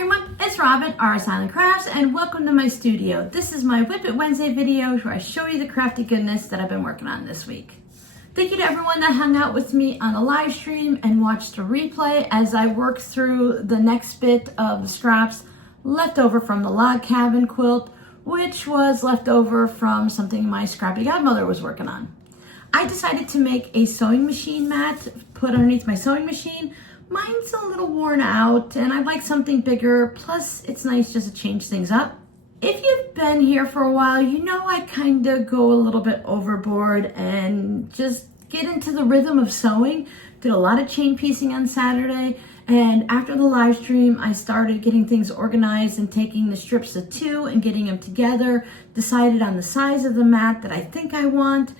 everyone, it's Robin, R Silent Crafts, and welcome to my studio. This is my WiP It Wednesday video where I show you the crafty goodness that I've been working on this week. Thank you to everyone that hung out with me on the live stream and watched a replay as I worked through the next bit of the scraps left over from the log cabin quilt, which was left over from something my scrappy godmother was working on. I decided to make a sewing machine mat, put underneath my sewing machine. Mine's a little worn out and I'd like something bigger, plus it's nice just to change things up. If you've been here for a while, you know I kind of go a little bit overboard and just get into the rhythm of sewing. Did a lot of chain piecing on Saturday, and after the live stream I started getting things organized and taking the strips of 2 and getting them together, decided on the size of the mat that I think I want,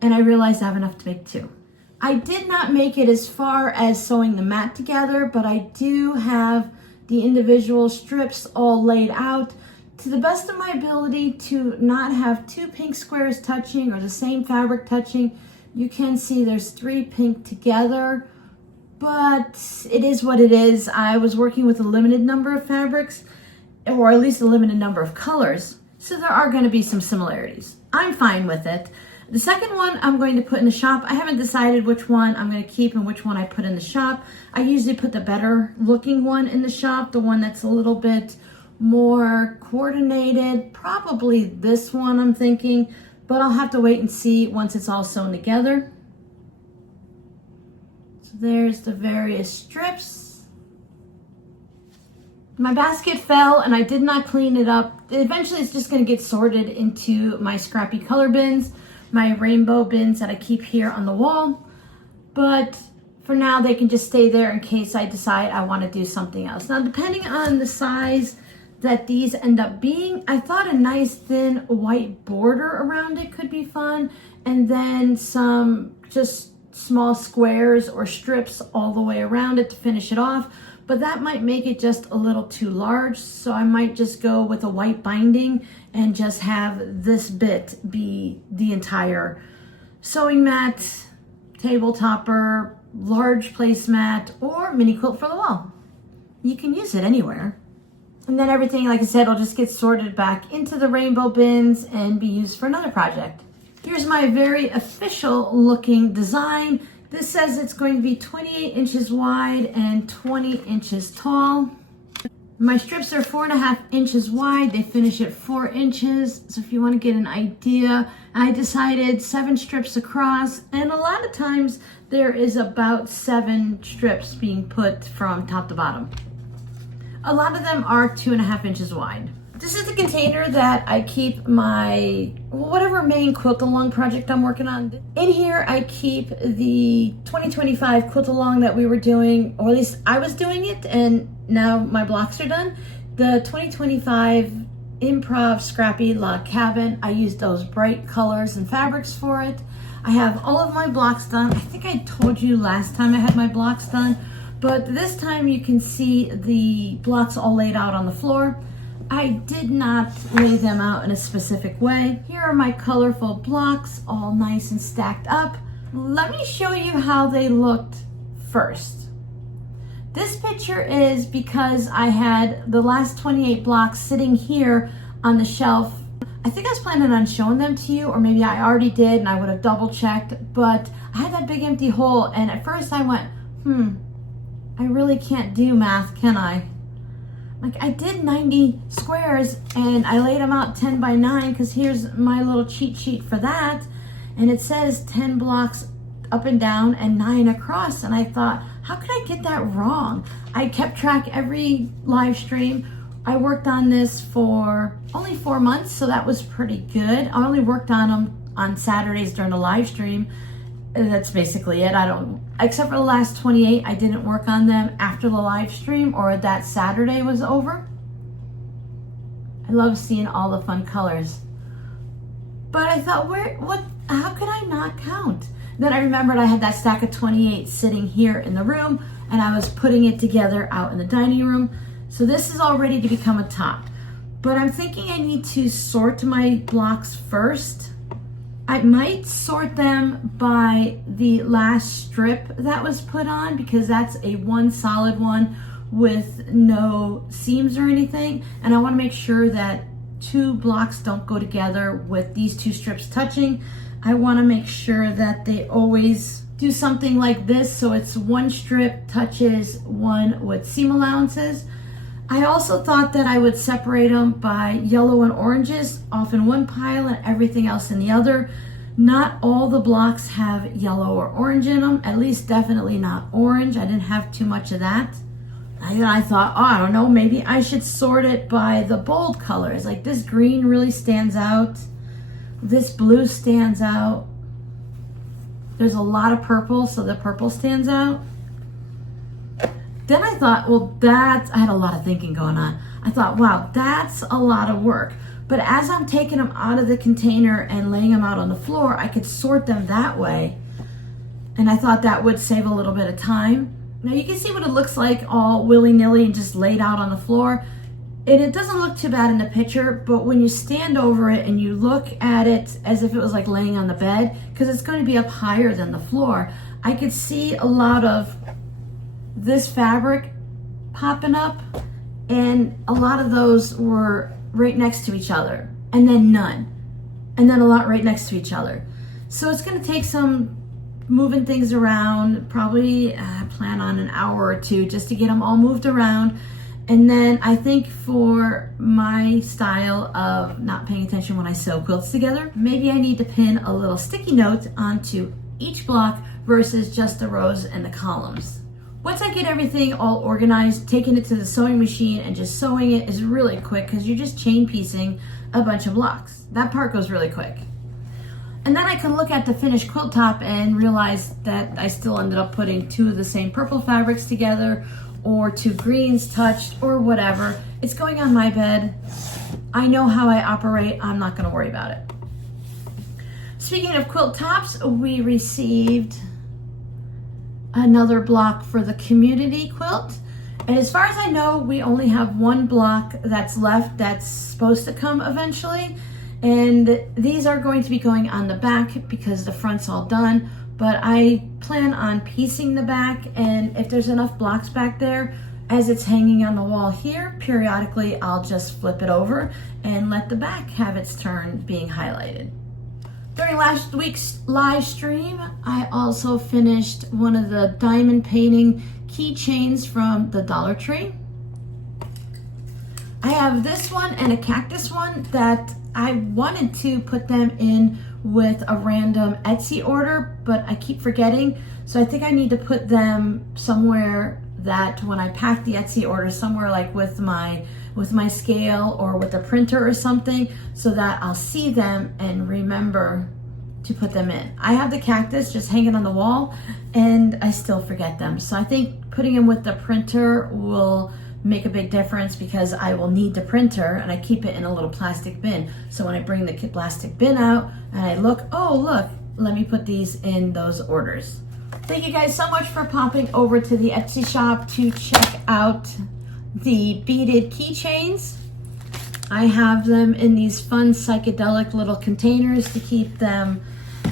and I realized I have enough to make 2. I did not make it as far as sewing the mat together, but I do have the individual strips all laid out to the best of my ability to not have 2 pink squares touching or the same fabric touching. You can see there's 3 pink together, but it is what it is. I was working with a limited number of fabrics, or at least a limited number of colors, so there are going to be some similarities. I'm fine with it. The second one I'm going to put in the shop. I haven't decided which one I'm going to keep and which one I put in the shop. I usually put the better looking one in the shop, the one that's a little bit more coordinated. Probably this one I'm thinking, but I'll have to wait and see once it's all sewn together. So there's the various strips. My basket fell and I did not clean it up. Eventually it's just going to get sorted into my scrappy color bins, my rainbow bins that I keep here on the wall, but for now they can just stay there in case I decide I want to do something else. Now, depending on the size that these end up being, I thought a nice thin white border around it could be fun, and then some just small squares or strips all the way around it to finish it off, but that might make it just a little too large, so I might just go with a white binding and just have this bit be the entire sewing mat, table topper, large placemat, or mini quilt for the wall. You can use it anywhere. And then everything, like I said, will just get sorted back into the rainbow bins and be used for another project. Here's my very official looking design. This says it's going to be 28 inches wide and 20 inches tall. My strips are 4.5 inches wide. They finish at 4 inches. So if you want to get an idea, I decided 7 strips across, and a lot of times there is about 7 strips being put from top to bottom. A lot of them are 2.5 inches wide. This is the container that I keep my whatever main quilt along project I'm working on. In here I keep the 2025 quilt along that we were doing, or at least I was doing it, and now my blocks are done. The 2025 Improv Scrappy Log Cabin, I used those bright colors and fabrics for it. I have all of my blocks done. I think I told you last time I had my blocks done, but this time you can see the blocks all laid out on the floor. I did not lay them out in a specific way. Here are my colorful blocks, all nice and stacked up. Let me show you how they looked first. This picture is because I had the last 28 blocks sitting here on the shelf. I think I was planning on showing them to you, or maybe I already did and I would have double checked, but I had that big empty hole, and at first I went, I really can't do math, can I? Like, I did 90 squares and I laid them out 10 by 9 because here's my little cheat sheet for that. And it says 10 blocks up and down and 9 across. And I thought, how could I get that wrong? I kept track every live stream. I worked on this for only 4 months, so that was pretty good. I only worked on them on Saturdays during the live stream. That's basically it. Except for the last 28, I didn't work on them after the live stream or that Saturday was over. I love seeing all the fun colors. But I thought, how could I not count? Then I remembered I had that stack of 28 sitting here in the room, and I was putting it together out in the dining room. So this is all ready to become a top. But I'm thinking I need to sort my blocks first. I might sort them by the last strip that was put on, because that's a one solid one with no seams or anything. And I want to make sure that 2 blocks don't go together with these 2 strips touching. I want to make sure that they always do something like this, so it's 1 strip touches 1 with seam allowances. I also thought that I would separate them by yellow and oranges off in one pile and everything else in the other. Not all the blocks have yellow or orange in them, at least definitely not orange. I didn't have too much of that. And I thought, oh, I don't know, maybe I should sort it by the bold colors. Like this green really stands out. This blue stands out. There's a lot of purple, so the purple stands out. Then I thought, well, I had a lot of thinking going on. I thought, wow, that's a lot of work. But as I'm taking them out of the container and laying them out on the floor, I could sort them that way. And I thought that would save a little bit of time. Now you can see what it looks like all willy-nilly and just laid out on the floor. And it doesn't look too bad in the picture, but when you stand over it and you look at it as if it was like laying on the bed, because it's going to be up higher than the floor, I could see a lot of this fabric popping up, and a lot of those were right next to each other, and then none, and then a lot right next to each other. So it's going to take some moving things around, probably plan on an hour or 2 just to get them all moved around. And then I think for my style of not paying attention when I sew quilts together, maybe I need to pin a little sticky note onto each block versus just the rows and the columns. Once I get everything all organized, taking it to the sewing machine and just sewing it is really quick because you're just chain piecing a bunch of blocks. That part goes really quick. And then I can look at the finished quilt top and realize that I still ended up putting 2 of the same purple fabrics together, or 2 greens touched, or whatever. It's going on my bed. I know how I operate. I'm not going to worry about it. Speaking of quilt tops, we received another block for the community quilt. And as far as I know, we only have 1 block that's left that's supposed to come eventually. And these are going to be going on the back because the front's all done. But I plan on piecing the back, and if there's enough blocks back there, as it's hanging on the wall here, periodically I'll just flip it over and let the back have its turn being highlighted. During last week's live stream, I also finished one of the diamond painting keychains from the Dollar Tree. I have this one and a cactus one that I wanted to put them in with a random Etsy order, but I keep forgetting. So I think I need to put them somewhere that when I pack the Etsy order, somewhere like with my scale or with a printer or something, so that I'll see them and remember to put them in. I have the cactus just hanging on the wall and I still forget them. So I think putting them with the printer will make a big difference because I will need the printer, and I keep it in a little plastic bin. So when I bring the plastic bin out and I look, oh look, let me put these in those orders. Thank you guys so much for popping over to the Etsy shop to check out the beaded keychains. I have them in these fun psychedelic little containers to keep them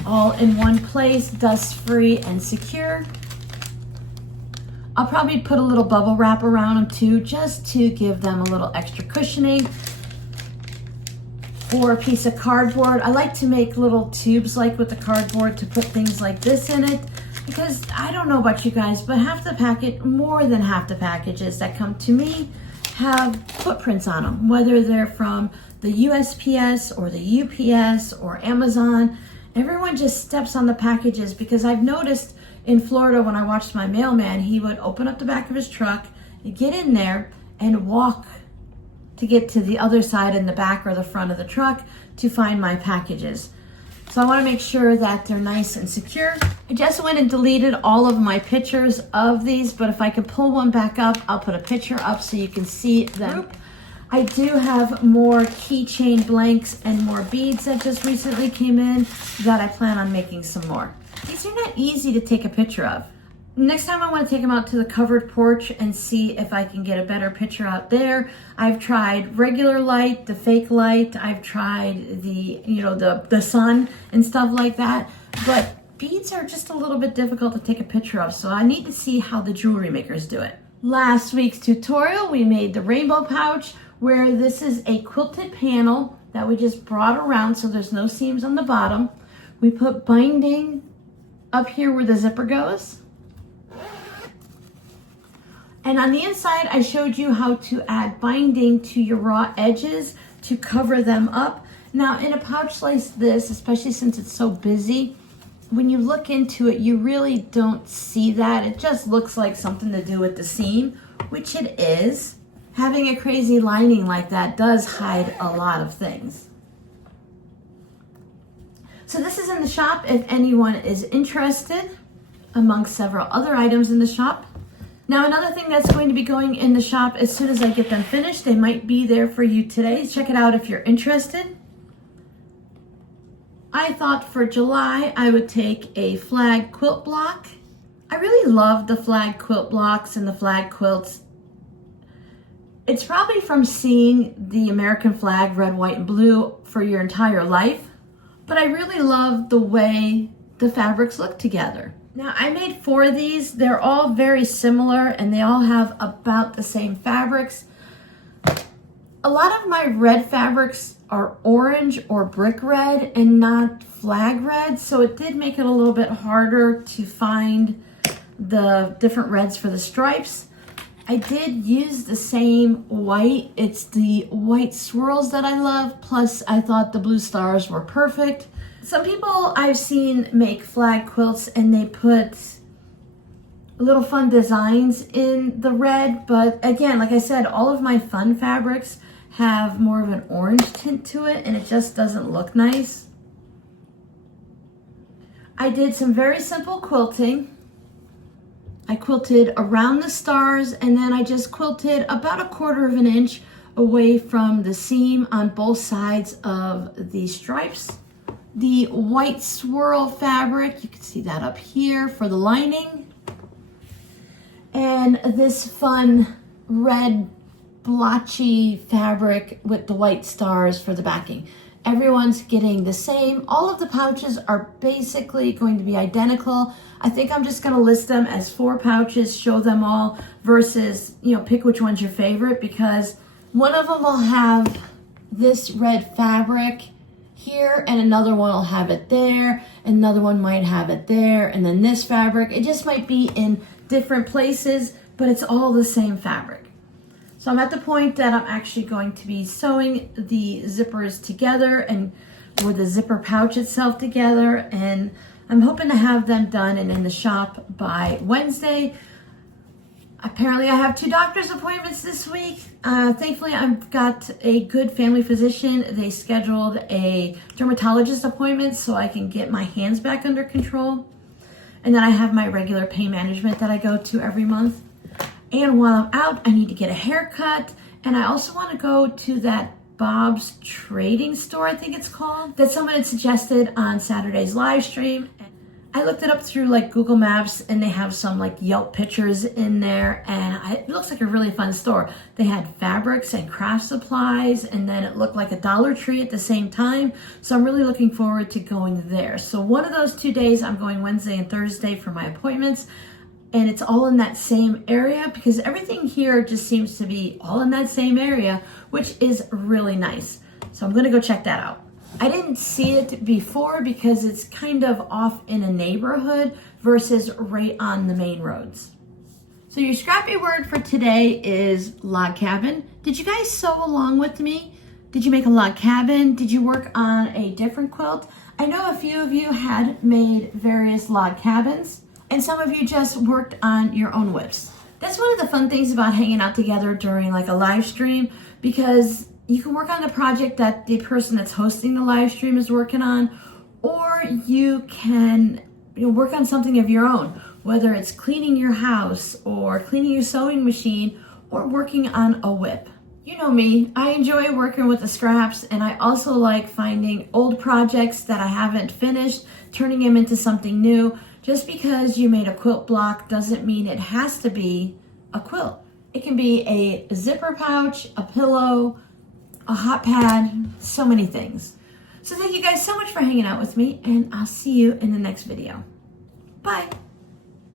all in one place, dust-free and secure. I'll probably put a little bubble wrap around them too, just to give them a little extra cushioning. Or a piece of cardboard. I like to make little tubes like with the cardboard to put things like this in it, because I don't know about you guys, but more than half the packages that come to me have footprints on them, whether they're from the USPS or the UPS or Amazon. Everyone just steps on the packages, because I've noticed in Florida when I watched my mailman, he would open up the back of his truck, get in there, and walk to get to the other side in the back or the front of the truck to find my packages. So I want to make sure that they're nice and secure. I just went and deleted all of my pictures of these, but if I could pull one back up, I'll put a picture up so you can see them. I do have more keychain blanks and more beads that just recently came in that I plan on making some more. These are not easy to take a picture of. Next time I want to take them out to the covered porch and see if I can get a better picture out there. I've tried regular light, the fake light. I've tried the sun and stuff like that. But beads are just a little bit difficult to take a picture of, so I need to see how the jewelry makers do it. Last week's tutorial, we made the rainbow pouch, where this is a quilted panel that we just brought around so there's no seams on the bottom. We put binding up here where the zipper goes. And on the inside, I showed you how to add binding to your raw edges to cover them up. Now, in a pouch like this, especially since it's so busy, when you look into it, you really don't see that. It just looks like something to do with the seam, which it is. Having a crazy lining like that does hide a lot of things. So this is in the shop if anyone is interested, among several other items in the shop. Now, another thing that's going to be going in the shop as soon as I get them finished, they might be there for you today. Check it out if you're interested. I thought for July I would take a flag quilt block. I really love the flag quilt blocks and the flag quilts. It's probably from seeing the American flag, red, white, and blue for your entire life, but I really love the way the fabrics look together. Now, I made 4 of these. They're all very similar and they all have about the same fabrics. A lot of my red fabrics are orange or brick red and not flag red, so it did make it a little bit harder to find the different reds for the stripes. I did use the same white. It's the white swirls that I love, plus I thought the blue stars were perfect. Some people I've seen make flag quilts and they put little fun designs in the red, but again, like I said, all of my fun fabrics have more of an orange tint to it and it just doesn't look nice. I did some very simple quilting. I quilted around the stars and then I just quilted about 1/4 inch away from the seam on both sides of the stripes. The white swirl fabric, you can see that up here for the lining. And this fun red blotchy fabric with the white stars for the backing. Everyone's getting the same. All of the pouches are basically going to be identical. I think I'm just gonna list them as 4 pouches, show them all, versus, pick which one's your favorite, because one of them will have this red fabric here and another one will have it there, another one might have it there, and then this fabric. It just might be in different places, but it's all the same fabric. So I'm at the point that I'm actually going to be sewing the zippers together and with the zipper pouch itself together, and I'm hoping to have them done and in the shop by Wednesday. Apparently I have 2 doctor's appointments this week. Thankfully I've got a good family physician. They scheduled a dermatologist appointment so I can get my hands back under control. And then I have my regular pain management that I go to every month. And while I'm out, I need to get a haircut. And I also want to go to that Bob's Trading Store, I think it's called, that someone had suggested on Saturday's live stream. I looked it up through like Google Maps and they have some like Yelp pictures in there and it looks like a really fun store. They had fabrics and craft supplies and then it looked like a Dollar Tree at the same time. So I'm really looking forward to going there. So one of those 2 days I'm going Wednesday and Thursday for my appointments, and it's all in that same area because everything here just seems to be all in that same area, which is really nice. So I'm gonna go check that out. I didn't see it before because it's kind of off in a neighborhood versus right on the main roads. So your scrappy word for today is log cabin. Did you guys sew along with me? Did you make a log cabin? Did you work on a different quilt? I know a few of you had made various log cabins and some of you just worked on your own WIPs. That's one of the fun things about hanging out together during like a live stream, because you can work on the project that the person that's hosting the live stream is working on, or you can work on something of your own, whether it's cleaning your house or cleaning your sewing machine or working on a WIP. You know me, I enjoy working with the scraps, and I also like finding old projects that I haven't finished, turning them into something new. Just because you made a quilt block doesn't mean it has to be a quilt. It can be a zipper pouch, a pillow, a hot pad, so many things. So thank you guys so much for hanging out with me, and I'll see you in the next video. Bye.